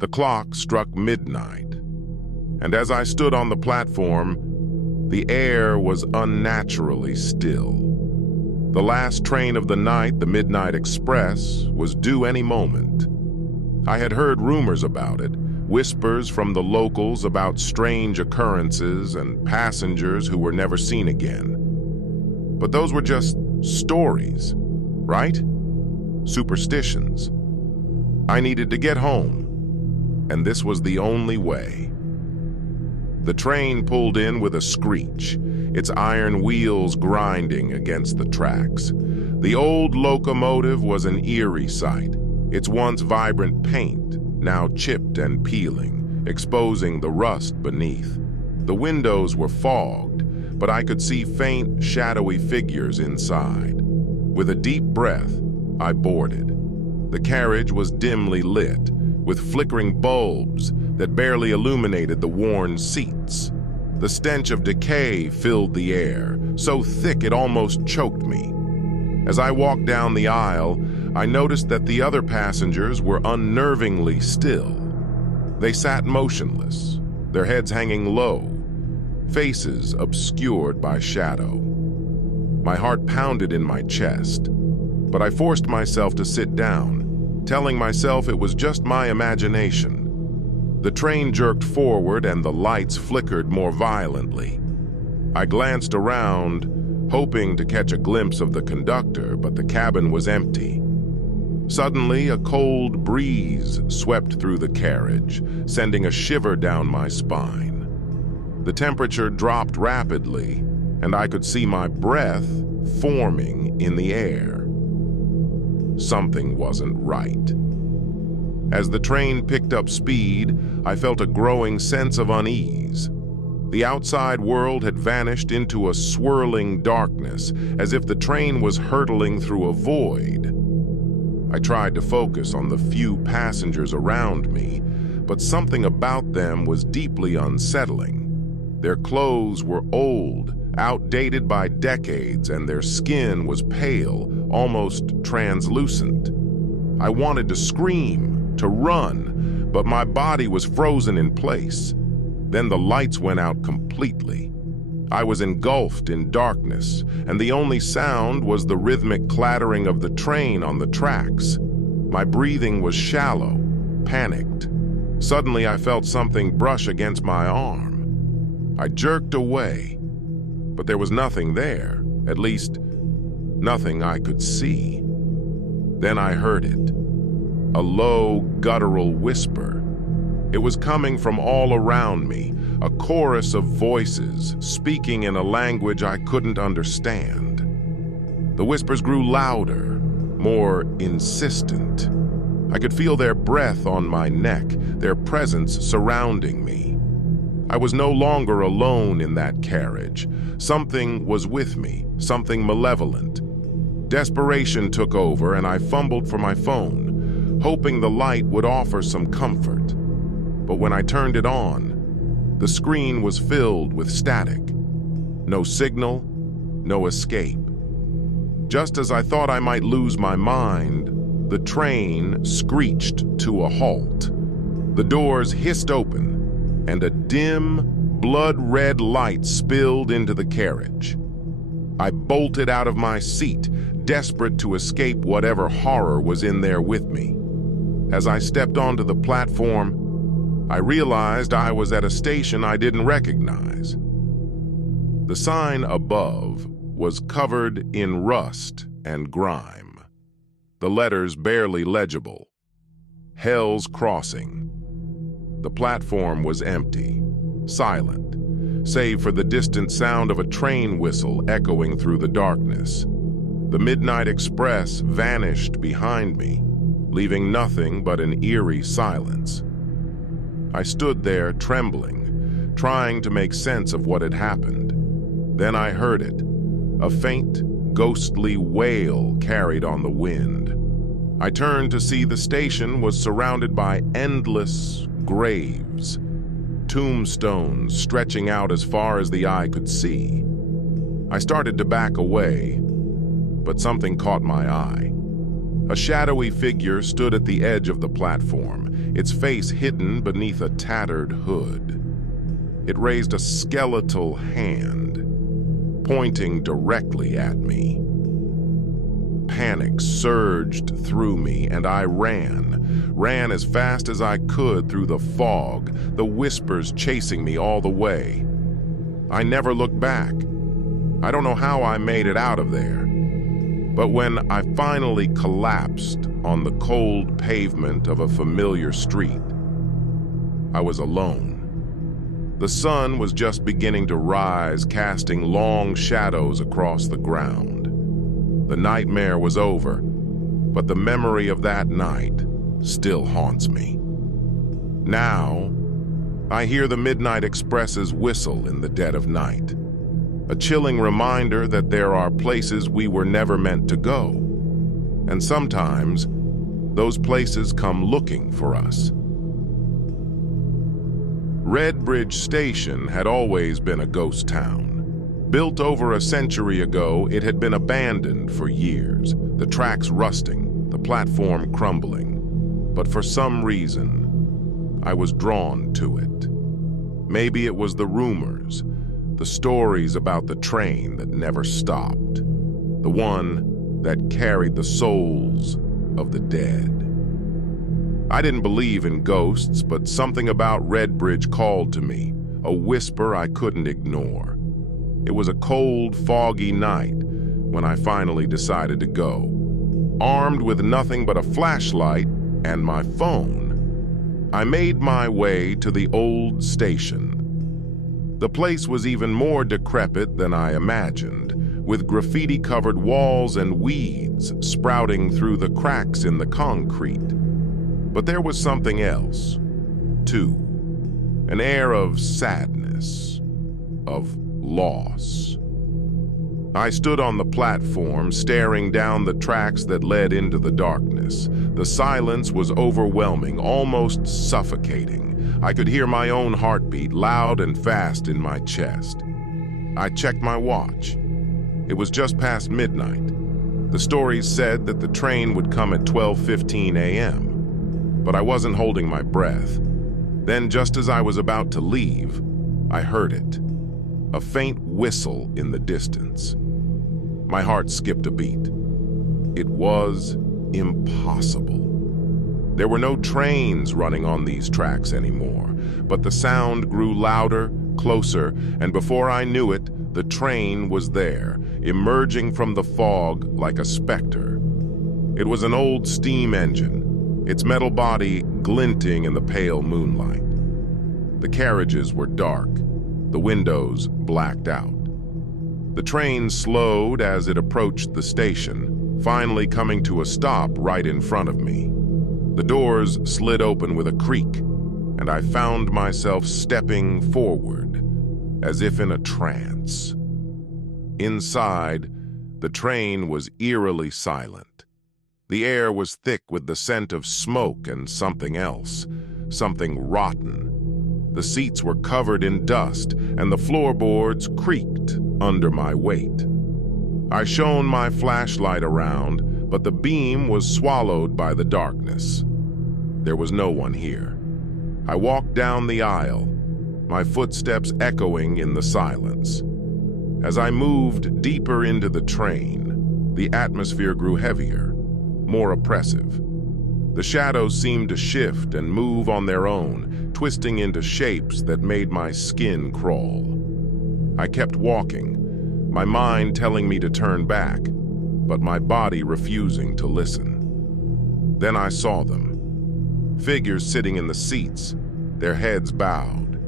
The clock struck midnight, and as I stood on the platform, the air was unnaturally still. The last train of the night, the Midnight Express, was due any moment. I had heard rumors about it, whispers from the locals about strange occurrences and passengers who were never seen again. But those were just stories, right? Superstitions. I needed to get home, and this was the only way. The train pulled in with a screech, its iron wheels grinding against the tracks. The old locomotive was an eerie sight, its once vibrant paint now chipped and peeling, exposing the rust beneath. The windows were fogged, but I could see faint, shadowy figures inside. With a deep breath, I boarded. The carriage was dimly lit, with flickering bulbs that barely illuminated the worn seats. The stench of decay filled the air, so thick it almost choked me. As I walked down the aisle, I noticed that the other passengers were unnervingly still. They sat motionless, their heads hanging low, faces obscured by shadow. My heart pounded in my chest, but I forced myself to sit down, telling myself it was just my imagination. The train jerked forward and the lights flickered more violently. I glanced around, hoping to catch a glimpse of the conductor, but the cabin was empty. Suddenly, a cold breeze swept through the carriage, sending a shiver down my spine. The temperature dropped rapidly, and I could see my breath forming in the air. Something wasn't right. As the train picked up speed, I felt a growing sense of unease. The outside world had vanished into a swirling darkness, as if the train was hurtling through a void. I tried to focus on the few passengers around me, but something about them was deeply unsettling. Their clothes were old, outdated by decades, and their skin was pale, almost translucent. I wanted to scream, to run, but my body was frozen in place. Then the lights went out completely. I was engulfed in darkness, and the only sound was the rhythmic clattering of the train on the tracks. My breathing was shallow, panicked. Suddenly, I felt something brush against my arm. I jerked away, but there was nothing there, at least, nothing I could see. Then I heard it, a low, guttural whisper. It was coming from all around me, a chorus of voices speaking in a language I couldn't understand. The whispers grew louder, more insistent. I could feel their breath on my neck, their presence surrounding me. I was no longer alone in that carriage. Something was with me, something malevolent. Desperation took over, and I fumbled for my phone, hoping the light would offer some comfort. But when I turned it on, the screen was filled with static. No signal, no escape. Just as I thought I might lose my mind, the train screeched to a halt. The doors hissed open, and a dim, blood-red light spilled into the carriage. I bolted out of my seat, desperate to escape whatever horror was in there with me. As I stepped onto the platform, I realized I was at a station I didn't recognize. The sign above was covered in rust and grime, the letters barely legible. Hell's Crossing. The platform was empty, silent, save for the distant sound of a train whistle echoing through the darkness. The Midnight Express vanished behind me, leaving nothing but an eerie silence. I stood there trembling, trying to make sense of what had happened. Then I heard it, a faint, ghostly wail carried on the wind. I turned to see the station was surrounded by endless graves, tombstones stretching out as far as the eye could see. I started to back away, but something caught my eye. A shadowy figure stood at the edge of the platform, its face hidden beneath a tattered hood. It raised a skeletal hand, pointing directly at me. Panic surged through me, and I ran as fast as I could through the fog, the whispers chasing me all the way. I never looked back. I don't know how I made it out of there. But when I finally collapsed on the cold pavement of a familiar street, I was alone. The sun was just beginning to rise, casting long shadows across the ground. The nightmare was over, but the memory of that night still haunts me. Now, I hear the Midnight Express's whistle in the dead of night, a chilling reminder that there are places we were never meant to go. And sometimes, those places come looking for us. Redbridge Station had always been a ghost town. Built over a century ago, it had been abandoned for years, the tracks rusting, the platform crumbling. But for some reason, I was drawn to it. Maybe it was the rumors, the stories about the train that never stopped, the one that carried the souls of the dead. I didn't believe in ghosts, but something about Redbridge called to me, a whisper I couldn't ignore. It was a cold, foggy night when I finally decided to go. Armed with nothing but a flashlight and my phone, I made my way to the old station. The place was even more decrepit than I imagined, with graffiti-covered walls and weeds sprouting through the cracks in the concrete. But there was something else, too. An air of sadness, of loss. I stood on the platform, staring down the tracks that led into the darkness. The silence was overwhelming, almost suffocating. I could hear my own heartbeat loud and fast in my chest. I checked my watch. It was just past midnight. The stories said that the train would come at 12:15 a.m., but I wasn't holding my breath. Then, just as I was about to leave, I heard it. A faint whistle in the distance. My heart skipped a beat. It was impossible. There were no trains running on these tracks anymore, but the sound grew louder, closer, and before I knew it, the train was there, emerging from the fog like a specter. It was an old steam engine, its metal body glinting in the pale moonlight. The carriages were dark, the windows blacked out. The train slowed as it approached the station, finally coming to a stop right in front of me. The doors slid open with a creak, and I found myself stepping forward, as if in a trance. Inside, the train was eerily silent. The air was thick with the scent of smoke and something else, something rotten. The seats were covered in dust, and the floorboards creaked under my weight. I shone my flashlight around, but the beam was swallowed by the darkness. There was no one here. I walked down the aisle, my footsteps echoing in the silence. As I moved deeper into the train, the atmosphere grew heavier, more oppressive. The shadows seemed to shift and move on their own, twisting into shapes that made my skin crawl. I kept walking, my mind telling me to turn back, but my body refusing to listen. Then I saw them. Figures sitting in the seats, their heads bowed,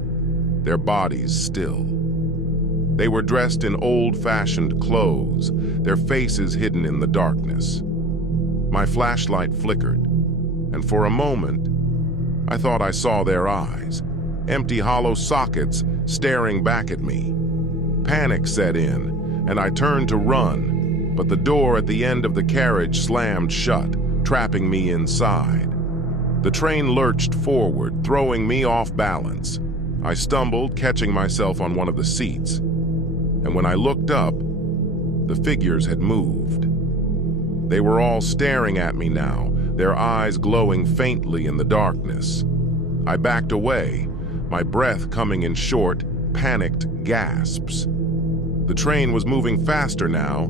their bodies still. They were dressed in old-fashioned clothes, their faces hidden in the darkness. My flashlight flickered, and for a moment, I thought I saw their eyes, empty hollow sockets staring back at me. Panic set in, and I turned to run, but the door at the end of the carriage slammed shut, trapping me inside. The train lurched forward, throwing me off balance. I stumbled, catching myself on one of the seats, and when I looked up, the figures had moved. They were all staring at me now, their eyes glowing faintly in the darkness. I backed away, my breath coming in short, panicked gasps. The train was moving faster now,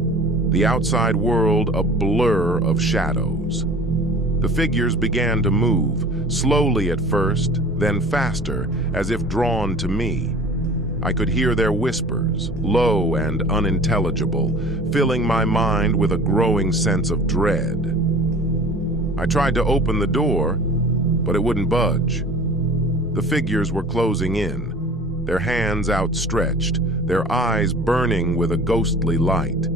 the outside world a blur of shadows. The figures began to move, slowly at first, then faster, as if drawn to me. I could hear their whispers, low and unintelligible, filling my mind with a growing sense of dread. I tried to open the door, but it wouldn't budge. The figures were closing in, their hands outstretched, their eyes burning with a ghostly light.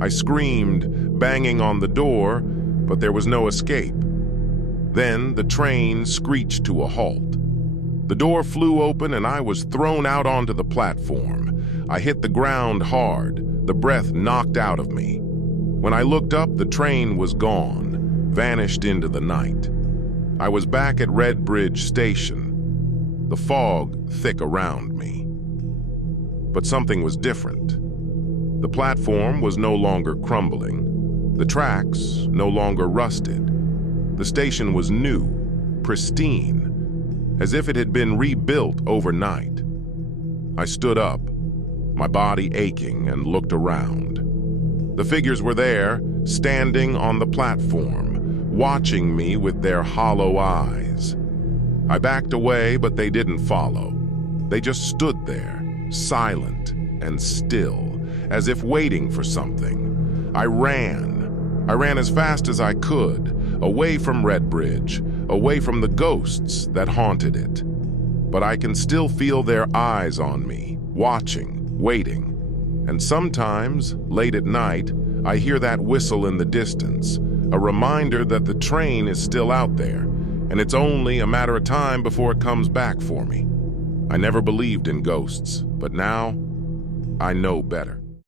I screamed, banging on the door, but there was no escape. Then the train screeched to a halt. The door flew open and I was thrown out onto the platform. I hit the ground hard, the breath knocked out of me. When I looked up, the train was gone, vanished into the night. I was back at Redbridge Station, the fog thick around me. But something was different. The platform was no longer crumbling, the tracks no longer rusted. The station was new, pristine, as if it had been rebuilt overnight. I stood up, my body aching, and looked around. The figures were there, standing on the platform, watching me with their hollow eyes. I backed away, but they didn't follow. They just stood there, silent and still, as if waiting for something. I ran as fast as I could, away from Redbridge, away from the ghosts that haunted it. But I can still feel their eyes on me, watching, waiting. And sometimes, late at night, I hear that whistle in the distance, a reminder that the train is still out there, and it's only a matter of time before it comes back for me. I never believed in ghosts, but now I know better.